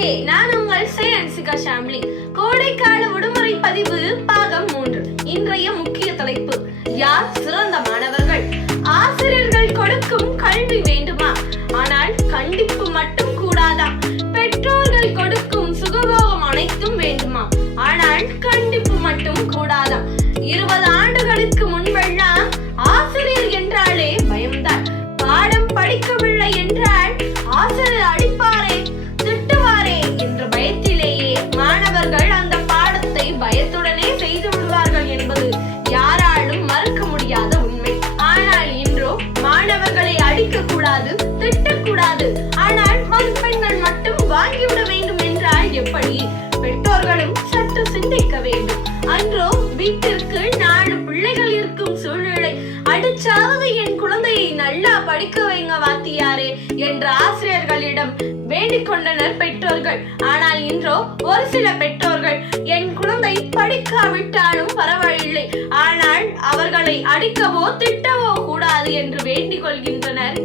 Okay, நான் உங்கள் சேன்சிகா ஷாம்லி. கோடைக்கால விடுமுறை பதிவு பாகம் 3. இன்றைய முக்கிய தலைப்பு: யார் சிறந்த மாணவர்கள்? ஆசிரியர்கள் கொடுக்கும் கல்வி வேண்டுமா? ஆனால் கண்டிப்பு மட்டும் கூடாதா? பெற்றோர்கள் கொடுக்கும் சுகபோகம் அனைத்தும் வேண்டுமா? ஆனால் கண்டிப்பு மட்டும் கூடாதா? 20 ஆண்டுகளுக்கு முன்பெல்லாம் ஆசிரியர் என்றாலே பயம்தான். பாடம் படிக்கவில்லை என்றால் ஆசிரியர் அடிப்பாரே, திட்டுவாரே என்ற பயத்திலேயே மாணவர்கள் அந்த பாடத்தை பயத்துடனே செய்து விடுவார்கள் என்பது யாராலும் மறுக்க முடியாத உண்மை. ஆனால் இன்றோ மாணவர்களை அடிக்கக்கூடாது, திட்டக்கூடாது, ஆனால் மதிப்பெண்கள் மட்டும் வாங்கிவிட வேண்டும் என்றால் எப்படி? பெற்றோர்களும் சற்று சிந்திக்க வேண்டும். அன்றோ வீட்டிற்கு 4 பிள்ளைகள் இருக்கும் சூழ்நிலை, அடிச்சாவது என் குழந்தையை நல்லா படிக்க வைங்க வாத்தியாரே என்ற ஆசிரியர்களிடம் வேண்டிக் கொண்டனர் பெற்றோர்கள். ஆனால் இன்றோ ஒரு சில பெற்றோர்கள் என் குழந்தை படிக்காவிட்டாலும் பரவாயில்லை, ஆனால் அவர்களை அடிக்கவோ திட்டவோ கூடாது என்று வேண்டிக் கொள்கின்றனர்.